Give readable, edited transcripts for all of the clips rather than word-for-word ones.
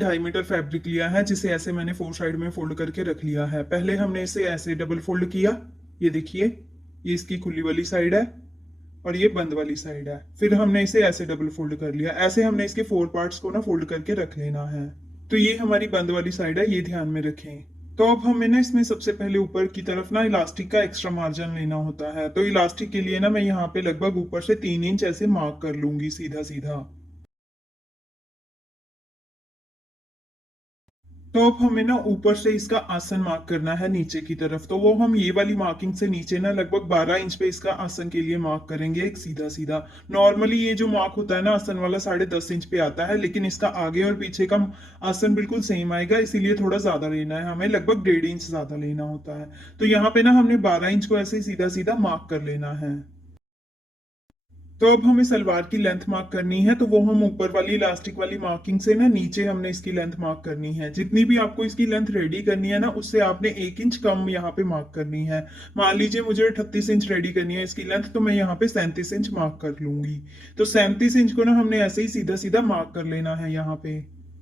2.5 metre fabric लिया है, जिसे ऐसे मैंने 4 साइड में फोल्ड करके रख लिया है। पहले हमने इसे ऐसे डबल फोल्ड किया, ये देखिए, ये इसकी खुली वाली साइड है और ये बंद वाली साइड है। फिर हमने इसे ऐसे डबल फोल्ड कर लिया। ऐसे हमने इसके 4 पार्ट्स को ना फोल्ड करके रख लेना है। तो ये हमारी बंद वाली साइड है, ये ध्यान में रखें। तो अब हमें ना इसमें सबसे पहले ऊपर की तरफ ना इलास्टिक का एक्स्ट्रा मार्जिन लेना होता है। तो इलास्टिक के लिए ना मैं यहाँ पे लगभग ऊपर से 3 इंच ऐसे मार्क कर लूंगी सीधा सीधा। तो अब हमें ना ऊपर से इसका आसन मार्क करना है नीचे की तरफ। तो वो हम ये वाली मार्किंग से नीचे ना लगभग 12 इंच पे इसका आसन के लिए मार्क करेंगे, एक सीधा सीधा। नॉर्मली ये जो मार्क होता है ना आसन वाला 10.5 इंच पे आता है, लेकिन इसका आगे और पीछे का आसन बिल्कुल सेम आएगा, इसीलिए थोड़ा ज्यादा लेना है हमें, लगभग 1.5 इंच ज्यादा लेना होता है। तो यहाँ पे ना हमने 12 इंच को ऐसे सीधा सीधा मार्क कर लेना है। तो अब हमें सलवार की लेंथ मार्क करनी है। तो वो हम ऊपर वाली इलास्टिक वाली मार्किंग से ना नीचे हमने इसकी लेंथ मार्क करनी है। जितनी भी आपको इसकी लेंथ रेडी करनी है ना, उससे आपने 1 इंच कम यहाँ पे मार्क करनी है। मान लीजिए मुझे 38 इंच रेडी करनी है इसकी लेंथ, तो मैं यहाँ पे 37 इंच मार्क कर लूंगी। तो 37 इंच को ना हमने ऐसे ही सीधा सीधा मार्क कर लेना है यहाँ पे।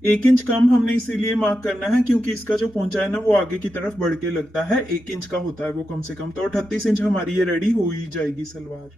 1 इंच कम हमने इसीलिए मार्क करना है क्योंकि इसका जो पोंचा है ना वो आगे की तरफ बढ़ के लगता है, 1 इंच का होता है वो कम से कम। तो 38 इंच हमारी ये रेडी हो ही जाएगी सलवार।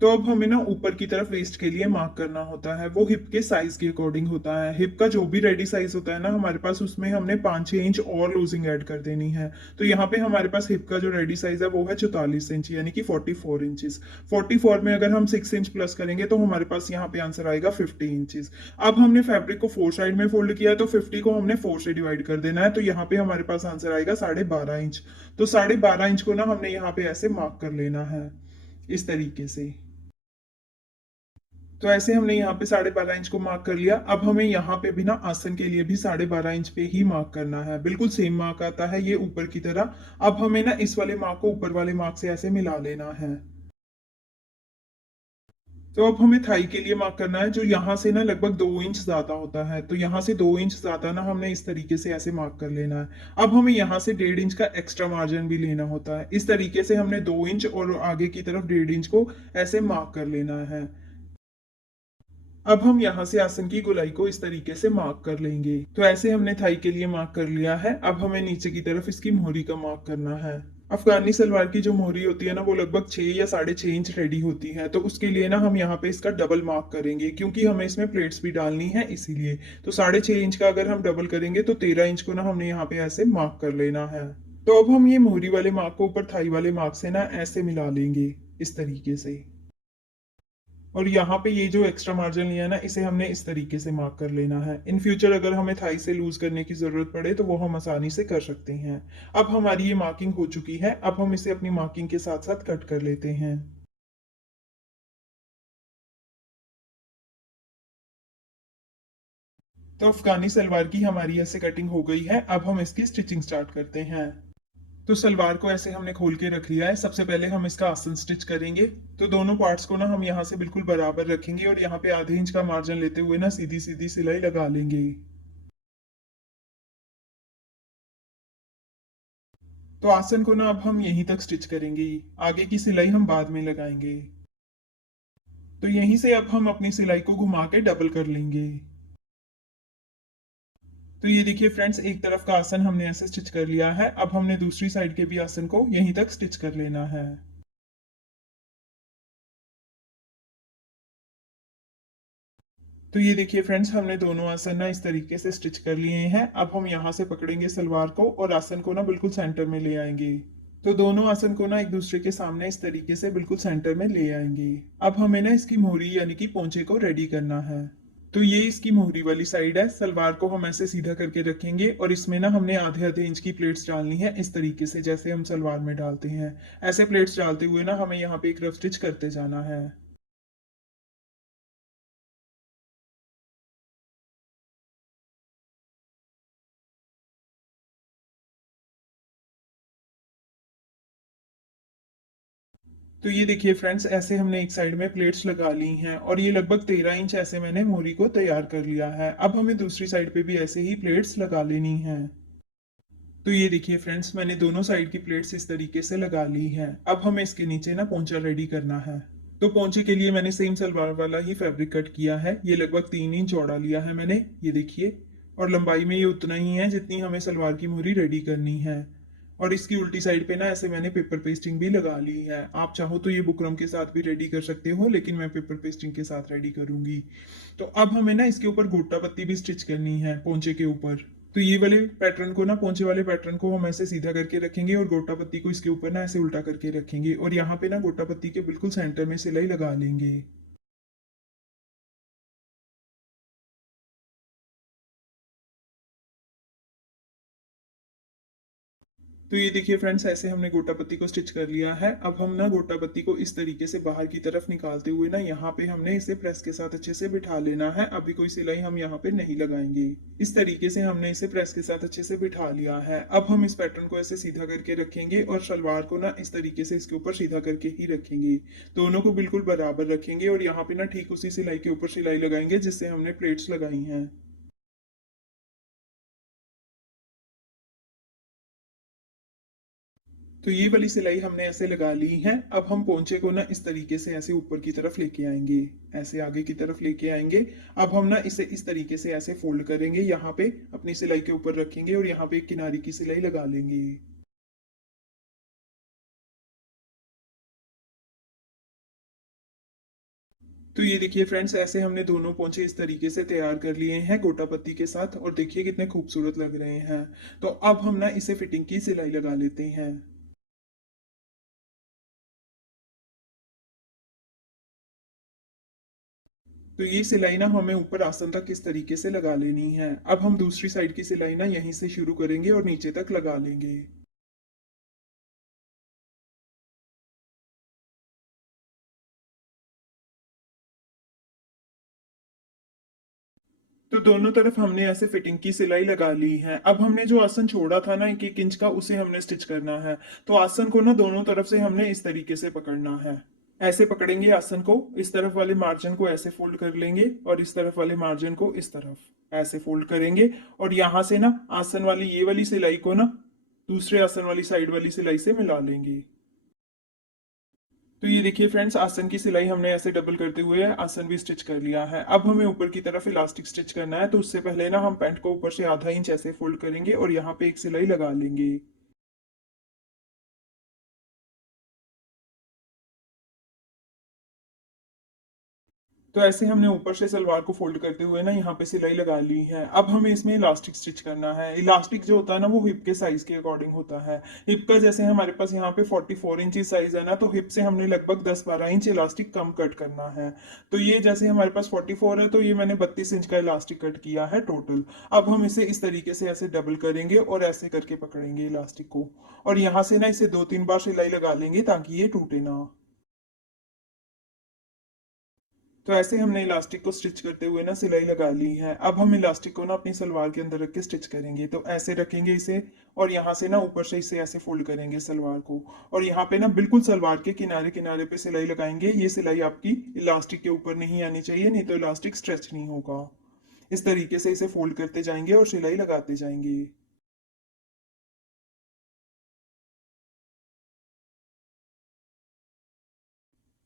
तो अब हमें ना ऊपर की तरफ वेस्ट के लिए मार्क करना होता है, वो हिप के साइज के अकॉर्डिंग होता है। हिप का जो भी रेडी साइज होता है ना हमारे पास, उसमें हमने 5-6 इंच और लूजिंग ऐड कर देनी है। तो यहाँ पे हमारे पास हिप का जो रेडी साइज है वो है 44 इंच, यानी कि 44 इंचेस। 44 में अगर हम 6 इंच प्लस करेंगे तो हमारे पास यहाँ पे आंसर आएगा 50 इंचेस। अब हमने फैब्रिक को 4 साइड में फोल्ड किया, तो 50 को हमने 4 से डिवाइड कर देना है। तो यहाँ पे हमारे पास आंसर आएगा 12.5 इंच। तो 12.5 इंच को ना हमने यहाँ पे ऐसे मार्क कर लेना है, इस तरीके से। तो ऐसे हमने यहाँ पे 12.5 इंच को मार्क कर लिया। अब हमें यहाँ पे भी ना आसन के लिए भी 12.5 इंच पे ही मार्क करना है, बिल्कुल सेम मार्क आता है ये ऊपर की तरह। अब हमें ना इस वाले मार्क को ऊपर वाले मार्क से ऐसे मिला लेना है। तो अब हमें थाई के लिए मार्क करना है, जो यहाँ से ना लगभग 2 इंच ज्यादा होता है। तो यहाँ से 2 इंच ज्यादा ना हमने इस तरीके से ऐसे मार्क कर लेना है। अब हमें यहाँ से 1.5 इंच का एक्स्ट्रा मार्जिन भी लेना होता है। इस तरीके से हमने 2 इंच और आगे की तरफ 1.5 इंच को ऐसे मार्क कर लेना है। अब हम यहाँ से आसन की गोलाई को इस तरीके से मार्क कर लेंगे। तो ऐसे हमने थाई के लिए मार्क कर लिया है। अब हमें नीचे की तरफ इसकी मोहरी का मार्क करना है। अफगानी सलवार की जो मोहरी होती है ना वो लगभग 6 या 6.5 इंच रेडी होती है। तो उसके लिए ना हम यहाँ पे इसका डबल मार्क करेंगे, क्योंकि हमें इसमें प्लेट्स भी डालनी है इसीलिए। तो 6.5 इंच का अगर हम डबल करेंगे तो 13 इंच को ना हमने यहाँ पे ऐसे मार्क कर लेना है। तो अब हम ये मोहरी वाले मार्क को ऊपर थाई वाले मार्क से ना ऐसे मिला लेंगे, इस तरीके से। और यहाँ पे ये जो एक्स्ट्रा मार्जिन लिया है ना, इसे हमने इस तरीके से मार्क कर लेना है। इन फ्यूचर अगर हमें थाई से लूज करने की जरूरत पड़े तो वो हम आसानी से कर सकते हैं। अब हमारी ये मार्किंग हो चुकी है। अब हम इसे अपनी मार्किंग के साथ साथ कट कर लेते हैं। तो अफगानी सलवार की हमारी ऐसे कटिंग हो गई है। अब हम इसकी स्टिचिंग स्टार्ट करते हैं। तो सलवार को ऐसे हमने खोल के रख लिया है। सबसे पहले हम इसका आसन स्टिच करेंगे। तो दोनों पार्ट्स को ना हम यहाँ से बिल्कुल बराबर रखेंगे और यहाँ पे आधे इंच का मार्जिन लेते हुए ना सीधी सीधी सिलाई लगा लेंगे। तो आसन को ना अब हम यहीं तक स्टिच करेंगे, आगे की सिलाई हम बाद में लगाएंगे। तो यहीं से अब हम अपनी सिलाई को घुमा के डबल कर लेंगे। तो ये देखिए फ्रेंड्स, एक तरफ का आसन हमने ऐसे स्टिच कर लिया है। अब हमने दूसरी साइड के भी आसन को यहीं तक स्टिच कर लेना है। तो ये देखिए फ्रेंड्स, हमने दोनों आसन ना इस तरीके से स्टिच कर लिए हैं। अब हम यहाँ से पकड़ेंगे सलवार को और आसन को ना बिल्कुल सेंटर में ले आएंगे। तो दोनों आसन को ना एक दूसरे के सामने इस तरीके से बिल्कुल सेंटर में ले आएंगे। अब हमें ना इसकी मोहरी यानी कि पोंचे को रेडी करना है। तो ये इसकी मोहरी वाली साइड है। सलवार को हम ऐसे सीधा करके रखेंगे और इसमें ना हमने आधे आधे इंच की प्लेट्स डालनी है, इस तरीके से जैसे हम सलवार में डालते हैं। ऐसे प्लेट्स डालते हुए ना हमें यहाँ पे एक रफ स्टिच करते जाना है। तो ये देखिए फ्रेंड्स, ऐसे हमने एक साइड में प्लेट्स लगा ली हैं और ये लगभग 13 इंच ऐसे मैंने मोरी को तैयार कर लिया है। अब हमें दूसरी साइड पे भी ऐसे ही प्लेट्स लगा लेनी है। तो ये देखिए फ्रेंड्स, मैंने दोनों साइड की प्लेट्स इस तरीके से लगा ली हैं। अब हमें इसके नीचे ना पोंचा रेडी करना है। तो पोंचे के लिए मैंने सेम सलवार वाला ही फैब्रिक कट किया है। ये लगभग 3 इंच चौड़ा लिया है मैंने, ये देखिए। और लंबाई में ये उतना ही है जितनी हमें सलवार की मोहरी रेडी करनी है। और इसकी उल्टी साइड पे ना ऐसे मैंने पेपर पेस्टिंग भी लगा ली है। आप चाहो तो ये बुकरम के साथ भी रेडी कर सकते हो, लेकिन मैं पेपर पेस्टिंग के साथ रेडी करूंगी। तो अब हमें ना इसके ऊपर गोटा पत्ती भी स्टिच करनी है पोंचे के ऊपर। तो ये वाले पैटर्न को ना, पोंचे वाले पैटर्न को हम ऐसे सीधा करके रखेंगे और गोटा पत्ती को इसके ऊपर ना ऐसे उल्टा करके रखेंगे, और यहाँ पे ना गोटा पत्ती के बिल्कुल सेंटर में सिलाई लगा लेंगे। तो ये देखिए फ्रेंड्स, ऐसे हमने गोटा पत्ती को स्टिच कर लिया है। अब हम ना गोटा पत्ती को इस तरीके से बाहर की तरफ निकालते हुए ना यहाँ पे हमने इसे प्रेस के साथ अच्छे से बिठा लेना है। अभी कोई सिलाई हम यहाँ पे नहीं लगाएंगे। इस तरीके से हमने इसे प्रेस के साथ अच्छे से बिठा लिया है। अब हम इस पैटर्न को ऐसे सीधा करके रखेंगे और सलवार को ना इस तरीके से इसके ऊपर सीधा करके ही रखेंगे। दोनों को बिल्कुल बराबर रखेंगे और यहाँ पे ना ठीक उसी सिलाई के ऊपर सिलाई लगाएंगे जिससे हमने प्लेट्स लगाई हैं। तो ये वाली सिलाई हमने ऐसे लगा ली है। अब हम पोंचे को ना इस तरीके से ऐसे ऊपर की तरफ लेके आएंगे, ऐसे आगे की तरफ लेके आएंगे। अब हम ना इसे इस तरीके से ऐसे फोल्ड करेंगे, यहाँ पे अपनी सिलाई के ऊपर रखेंगे और यहाँ पे एक किनारे की सिलाई लगा लेंगे। तो ये देखिए फ्रेंड्स, ऐसे हमने दोनों पोंचे इस तरीके से तैयार कर लिए हैं गोटा पत्ती के साथ, और देखिए कितने खूबसूरत लग रहे हैं। तो अब हम ना इसे फिटिंग की सिलाई लगा लेते हैं। तो ये सिलाई ना हमें ऊपर आसन तक इस तरीके से लगा लेनी है। अब हम दूसरी साइड की सिलाई ना यहीं से शुरू करेंगे और नीचे तक लगा लेंगे। तो दोनों तरफ हमने ऐसे फिटिंग की सिलाई लगा ली है। अब हमने जो आसन छोड़ा था ना 1-1 इंच का, उसे हमने स्टिच करना है। तो आसन को ना दोनों तरफ से हमने इस तरीके से पकड़ना है। ऐसे पकड़ेंगे आसन को, इस तरफ वाले मार्जिन को ऐसे फोल्ड कर लेंगे और इस तरफ वाले मार्जिन को इस तरफ ऐसे फोल्ड करेंगे। और यहां से ना आसन वाली ये वाली सिलाई को ना दूसरे आसन वाली साइड वाली सिलाई से मिला लेंगे। तो ये देखिए फ्रेंड्स, आसन की सिलाई हमने ऐसे डबल करते हुए आसन भी स्टिच कर लिया है। अब हमें ऊपर की तरफ इलास्टिक स्टिच करना है। तो उससे पहले ना हम पैंट को ऊपर से आधा इंच ऐसे फोल्ड करेंगे और यहाँ पे एक सिलाई लगा लेंगे। तो ऐसे हमने ऊपर से सलवार को फोल्ड करते हुए ना यहाँ पे सिलाई लगा ली है। अब हमें इसमें इलास्टिक स्टिच करना है। इलास्टिक जो होता है ना, वो हिप के साइज के अकॉर्डिंग होता है। हिप का जैसे हमारे पास यहाँ पे 44 इंच साइज है ना, तो हिप से हमने लगभग 10-12 इंच इलास्टिक कम कट करना है। तो ये जैसे हमारे पास 44 है, तो ये मैंने 32 इंच का इलास्टिक कट किया है टोटल। अब हम इसे इस तरीके से ऐसे डबल करेंगे और ऐसे करके पकड़ेंगे इलास्टिक को, और यहाँ से ना इसे 2-3 बार सिलाई लगा लेंगे ताकि ये टूटे ना। तो ऐसे हमने इलास्टिक को स्टिच करते हुए ना सिलाई लगा ली है। अब हम इलास्टिक को ना अपनी सलवार के अंदर रख के स्टिच करेंगे। तो ऐसे रखेंगे इसे, और यहाँ से ना ऊपर से इसे ऐसे फोल्ड करेंगे सलवार को, और यहाँ पे ना बिल्कुल सलवार के किनारे किनारे पे सिलाई लगाएंगे। ये सिलाई आपकी इलास्टिक के ऊपर नहीं आनी चाहिए, नहीं तो इलास्टिक स्ट्रेच नहीं होगा। इस तरीके से इसे फोल्ड करते जाएंगे और सिलाई लगाते जाएंगे।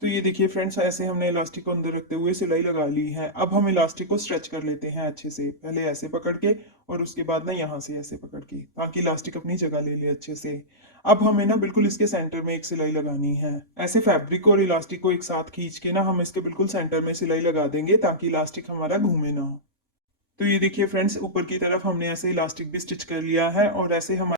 तो ये देखिए फ्रेंड्स, ऐसे हमने इलास्टिक को अंदर रखते हुए सिलाई लगा ली है। अब हम इलास्टिक को स्ट्रेच कर लेते हैं अच्छे से, पहले ऐसे पकड़ के और उसके बाद ना यहाँ से ऐसे पकड़ के, ताकि इलास्टिक अपनी जगह ले ले अच्छे से। अब हमें ना बिल्कुल इसके सेंटर में एक सिलाई लगानी है। ऐसे फैब्रिक और इलास्टिक को एक साथ खींच के ना हम इसके बिल्कुल सेंटर में सिलाई लगा देंगे ताकि इलास्टिक हमारा घूमे ना। तो ये देखिए फ्रेंड्स, ऊपर की तरफ हमने ऐसे इलास्टिक भी स्टिच कर लिया है, और ऐसे हमारे